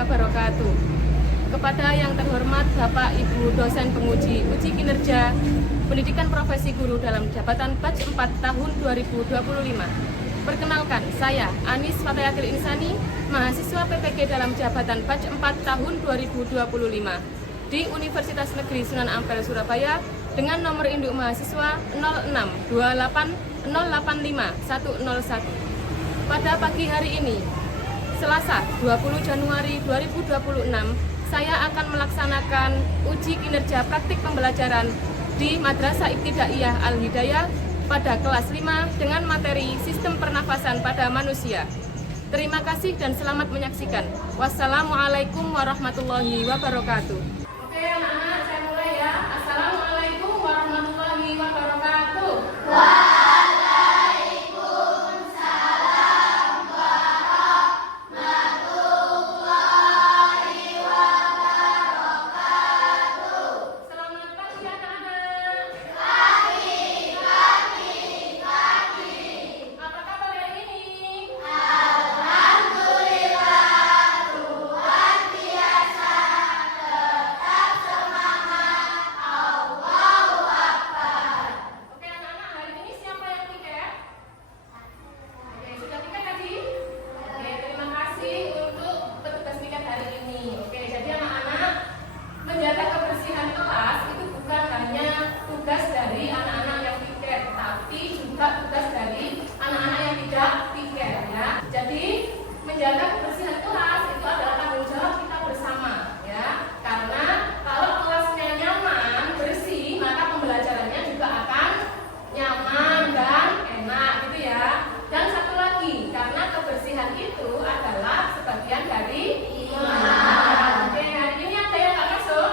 wabarakatuh. Kepada yang terhormat Bapak Ibu dosen penguji uji kinerja pendidikan profesi guru dalam jabatan batch 4 tahun 2025. Perkenalkan, saya Anis Fatayatil Insani, mahasiswa PPG dalam jabatan batch 4 tahun 2025 di Universitas Negeri Sunan Ampel Surabaya dengan nomor induk mahasiswa 0628085101. Pada pagi hari ini, Selasa 20 Januari 2026, saya akan melaksanakan uji kinerja praktik pembelajaran di Madrasah Ibtidaiyah Al-Hidayah pada kelas 5 dengan materi Sistem Pernafasan pada Manusia. Terima kasih dan selamat menyaksikan. Wassalamualaikum warahmatullahi wabarakatuh. Oke anak-anak, saya mulai ya. Assalamualaikum warahmatullahi wabarakatuh. Tugas dari anak-anak yang tidak piket ya. Jadi menjaga kebersihan kelas itu adalah tanggung jawab kita bersama ya. Karena kalau kelasnya nyaman, bersih, maka pembelajarannya juga akan nyaman dan enak gitu ya. Dan satu lagi, karena kebersihan itu adalah sebagian dari iman. Oke, hari ini ada yang nggak masuk?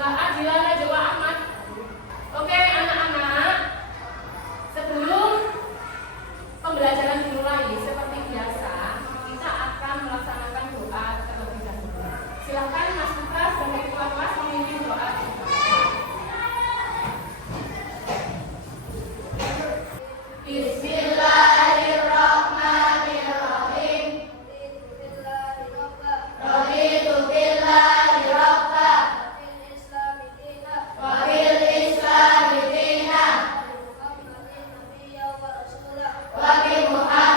Mbak Adilana Jawa Ahmad. Oke anak-anak, sebelum pembelajaran dimulai seperti biasa, kita akan melaksanakan doa terlebih dahulu. Silakan Mas Putra sebagai ketua kelas memimpin doa. Bismillahirrahmanirrahim. Raditu billahi rabba wabil Islami dina wa bi Muhammad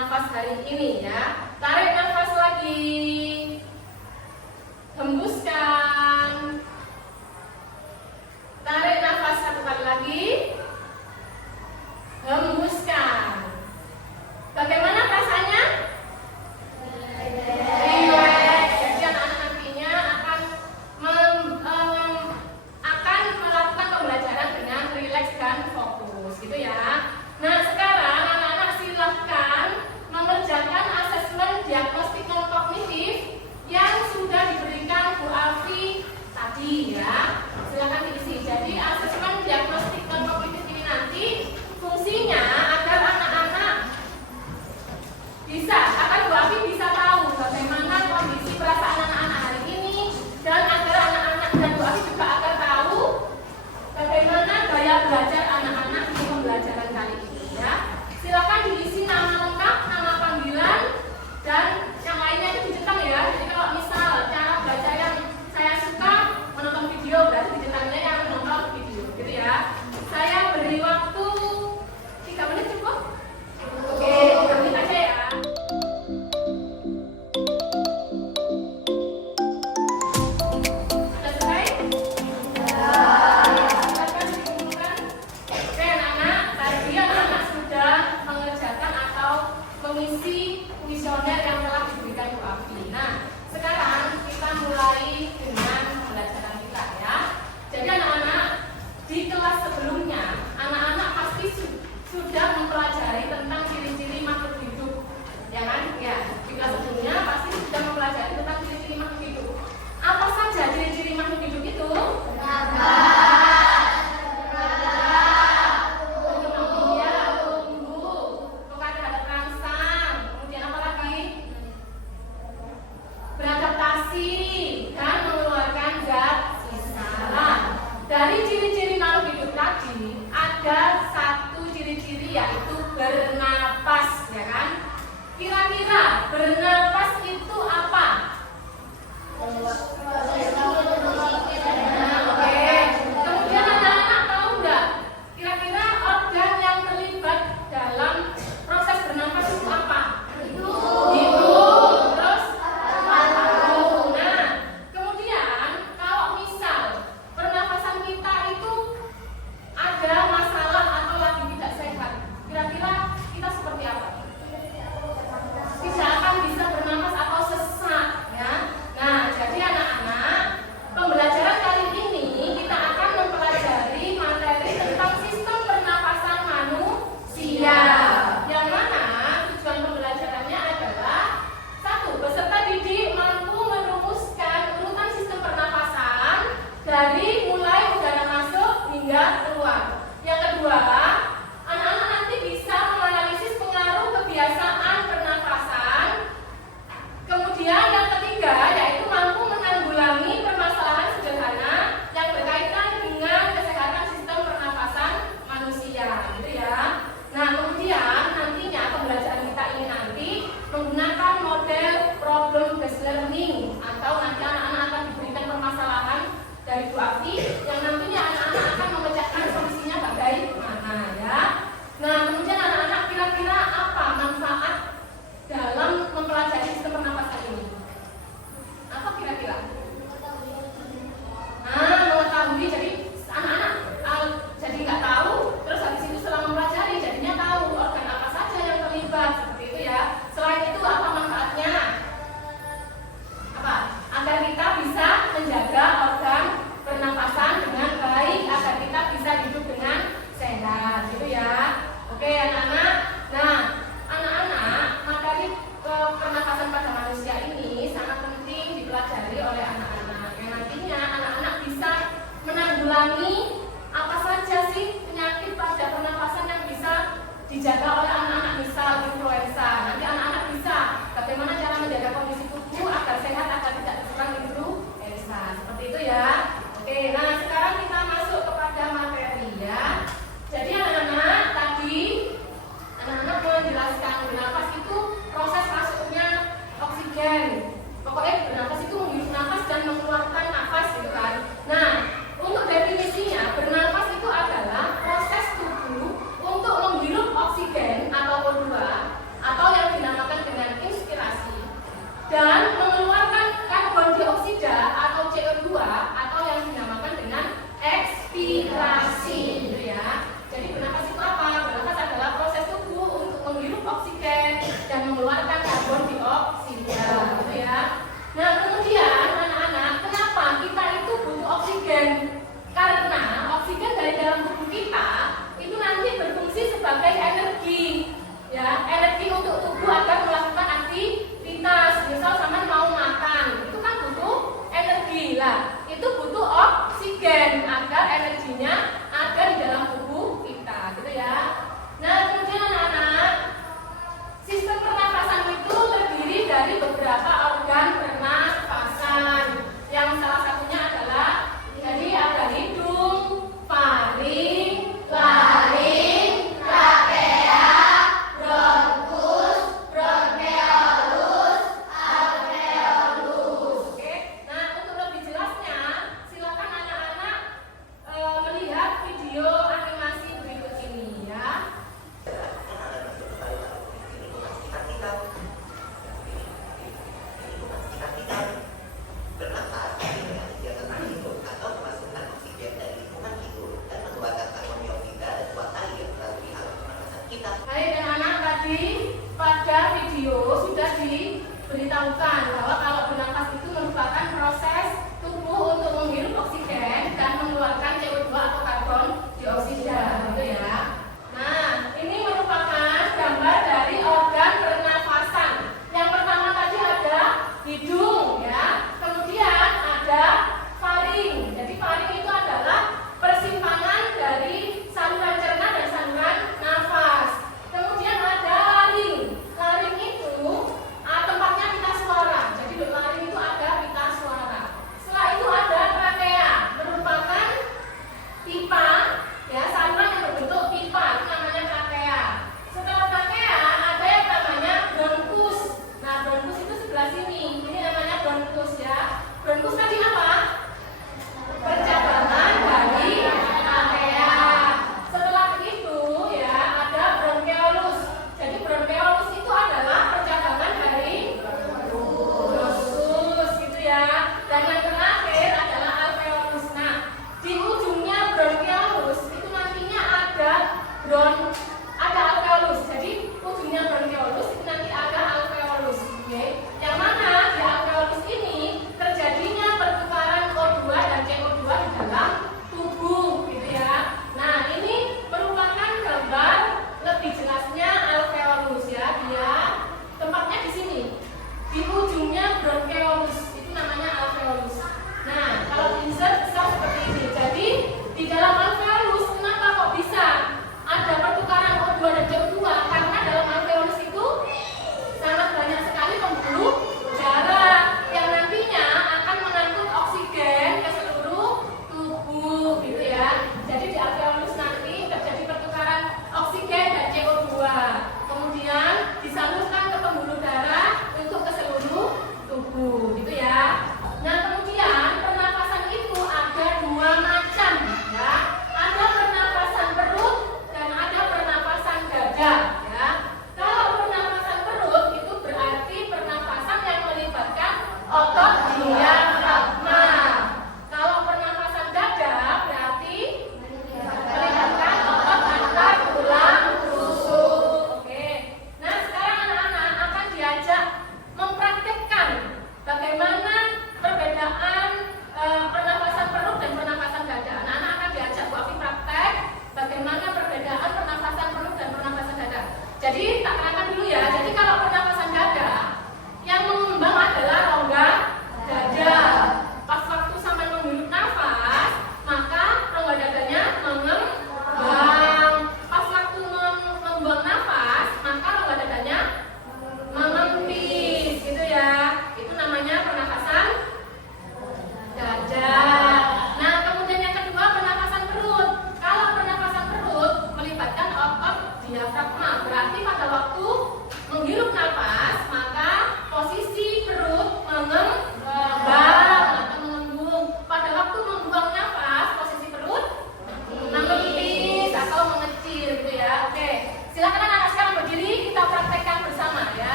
bernafas hari ini ya. Tarik nafas lagi, hembuskan. Tarik nafas satu kali lagi, hembuskan. Bagaimana rasanya? Relax. Jadi anak-anak nantinya akan melakukan pembelajaran dengan rileks dan fokus, gitu ya. Nah, sekarang anak-anak silahkan mengerjakan asesmen diagnostik non kognitif yang sudah diberikan Bu Alfi tadi ya. Silakan diisi. Jadi asesmen diagnostik non kognitif ini nanti fungsinya agar anak-anak akan Bu Alfi bisa tahu bagaimana kondisi perasaan anak-anak hari ini, dan agar anak-anak dan Bu Alfi juga akan tahu bagaimana gaya belajar anak-anak di pembelajaran kali ini ya. Silakan diisi nama lengkap, nama panggilan, dan yang lainnya itu dicetak ya. Jadi kalau misal cara belajar yang saya suka menonton video, berarti dicetaknya yang menonton video, gitu ya. Saya beri waktu 3 menit cukup? Oke, 3 menit aja ya. Sudah selesai? Silakan dikumpulkan. Oke anak-anak, tadi anak-anak sudah mengerjakan atau mengisi kuesioner yang telah diberikan Bu Alfi. Nah, sekarang kita mulai dengan pembelajaran kita ya. Jadi anak-anak, di kelas sebelumnya anak-anak pasti sudah mempelajari tentang ciri-ciri makhluk hidup, ya kan? Ya, di kelas sebelumnya pasti sudah mempelajari tentang ciri-ciri makhluk hidup. Apa saja ciri-ciri makhluk hidup itu? Beradaptasi dan mengeluarkan zat sisa. Dari ciri-ciri makhluk hidup tadi ada satu ciri-ciri yaitu bernapas, ya kan? Kira-kira bernapas itu apa? Oke. Kemudian anak-anak tahu nggak? Kira-kira organ yang terlibat dalam proses bernapas itu apa? Hidung. Terus paru. Nah, kemudian kalau misal pernapasan kita itu ada masalah atau lagi tidak sehat, kira-kira kita seperti apa? Tidak akan bisa bernapas atau sesak ya. Nah, jadi anak-anak, pembelajaran kali ini kita akan mempelajari materi tentang sistem pernapasan manusia. Yang mana tujuan pembelajarannya adalah 1. Peserta didik mampu merumuskan urutan sistem pernapasan dari mulai udara masuk hingga keluar. Yang kedua, anak-anak nanti bisa menganalisis pengaruh kebiasaan pernapasan. Kemudian yang ketiga yaitu mampu menanggulangi permasalahan sederhana yang berkaitan dengan kesehatan sistem pernapasan manusia, gitu ya. Nah, kemudian nantinya pembelajaran kita ini nanti menggunakan model problem based learning, atau nanti anak-anak akan diberikan permasalahan dari Bu Alfi yang nantinya anak-anak akan memecahkan solusinya bagaimana ya. Nah, kemudian anak-anak kira-kira apa manfaat dalam mempelajari sistem pernapasan ini? Apa kira-kira? Mengetahui, jadi anak-anak jadi nggak tahu, terus habis itu setelah mempelajari jadinya tahu organ apa saja yang terlibat, seperti itu ya. Selain itu apa manfaatnya? Apa? Agar kita bisa menjaga organ pernapasan dengan baik, agar kita bisa hidup dengan sehat, gitu ya. Oke anak-anak. Nah, anak-anak, materi pernapasan pada manusia ini sangat penting dipelajari oleh anak-anak. Yang nantinya anak-anak bisa menanggulangi apa saja sih penyakit pada pernapasan yang bisa dijaga oleh anak-anak, misal influenza. Nanti anak-anak bisa bagaimana cara menjaga kondisi tubuh agar sehat, agar tidak terserang influenza. Seperti itu ya. Oke, nah sekarang kita masuk kepada materi ya. Jadi anak-anak, tadi anak-anak menjelaskan bernapas itu proses masuknya oksigen. Pokoknya bernapas itu menghirup nafas dan mengeluarkan nafas, gitu kan. Nah, untuk definisinya bernapas itu adalah proses tubuh untuk menghirup oksigen atau O2 atau yang oksigen dan mengeluarkan karbon dioksida, gitu ya. Nah, kemudian anak-anak, kenapa kita itu butuh oksigen? Karena oksigen dari dalam tubuh kita itu nanti berfungsi sebagai energi, ya, energi untuk tubuh agar melakukan aktivitas. Misal sama mau makan, itu kan butuh energi lah. Itu butuh oksigen agar energinya ada di dalam tubuh kita, gitu ya. Nah, kemudian anak-anak, sistem pernapasan itu terdiri dari beberapa organ pernapasan. Yang salah satunya adalah jadi ada hidung, faring, laring, trakea, bronkus, bronkeolus, alveolus. Oke. Nah, untuk lebih jelasnya, silakan anak-anak melihat video animasi berikut ini ya. Baik anak-anak, tadi pada video sudah diberitahukan bahwa kalau bernafas itu merupakan proses tubuh untuk menghirup oksigen dan mengeluarkan CO2 atau karbon dioksida, gitu ya. Nah, ini merupakan gambar dari organ pernafasan. Yang pertama tadi ada hidung, ya. Kemudian ada faring. Jadi faring itu adalah persimpangan dari saluran cerna dan saluran nafas. Kemudian ada laring. Laring itu tempatnya kita suara.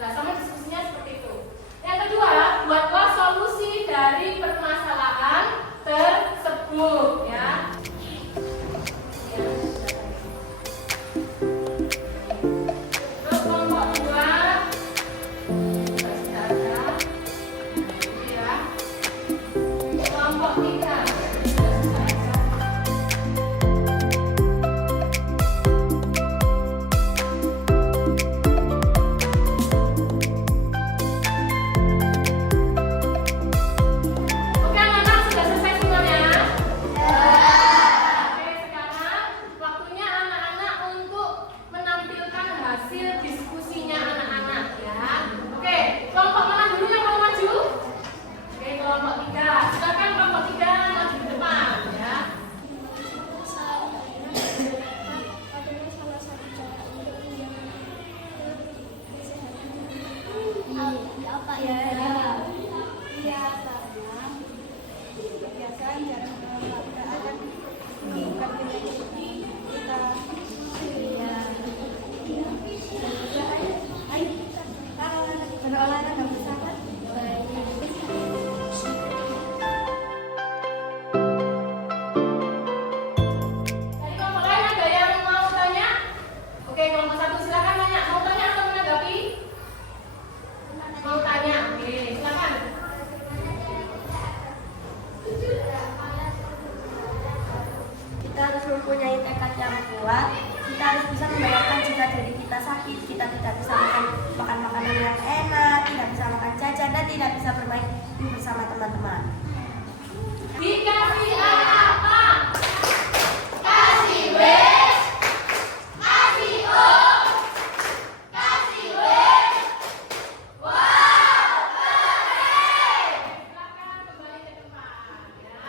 Nah, sama diskusinya seperti itu. Yang kedua, buatlah solusi dari permasalahan tersebut, ya. Terus kelompok kedua, sudah ada, ya. Kelompok tiga. Kita harus mempunyai tekad yang kuat. Kita harus bisa membayangkan jika diri kita sakit, kita tidak bisa makan makanan yang enak, tidak bisa makan jajan, dan tidak bisa bermain bersama teman-teman. Dikasih apa? Kasih W, kasih O, kasih W. Wow, keren! Silakan kembali ke tempat, ya.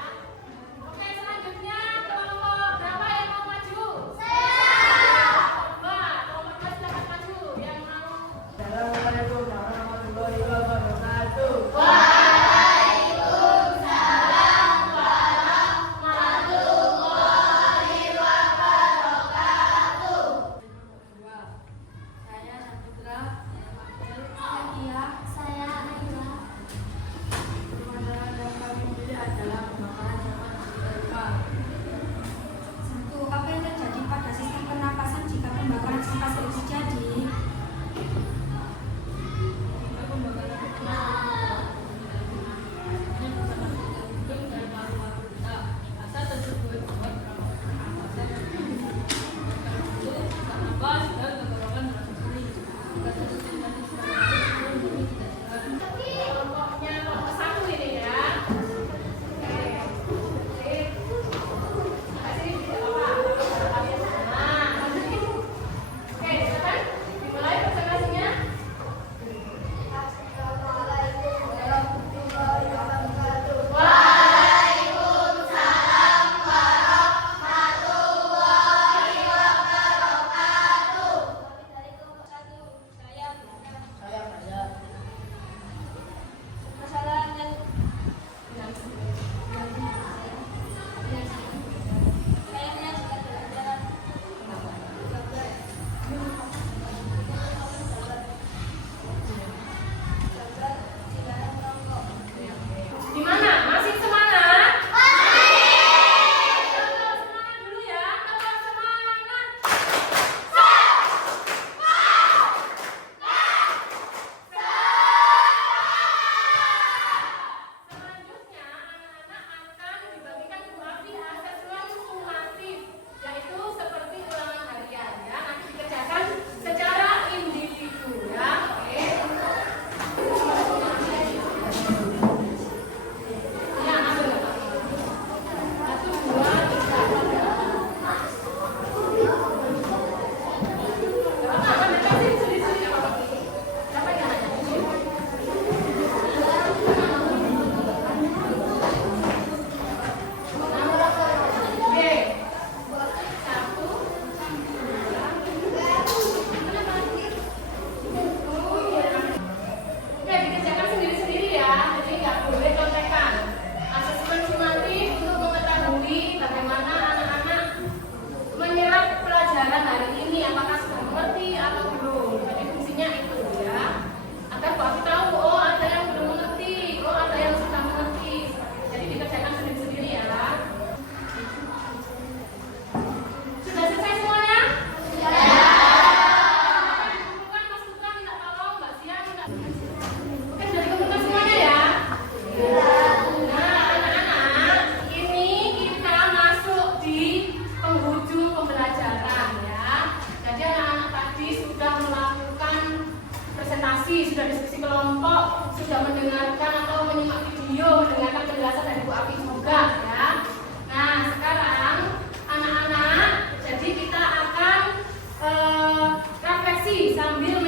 Oke, selanjutnya kelompok berapa yang mau maju? Saya. Kelompok 2 silakan maju. Yang mau. Assalamualaikum warahmatullahi wabarakatuh. Apa yang terjadi pada sistem pernapasan jika pembakaran sampah serius terjadi? Kelompoknya kelompok 1 ini, ya. Oke, interaksi, sudah diskusi kelompok, sudah mendengarkan atau menyimak video, mendengarkan penjelasan dari Bu Afi juga ya. Nah, sekarang anak-anak, jadi kita akan refleksi sambil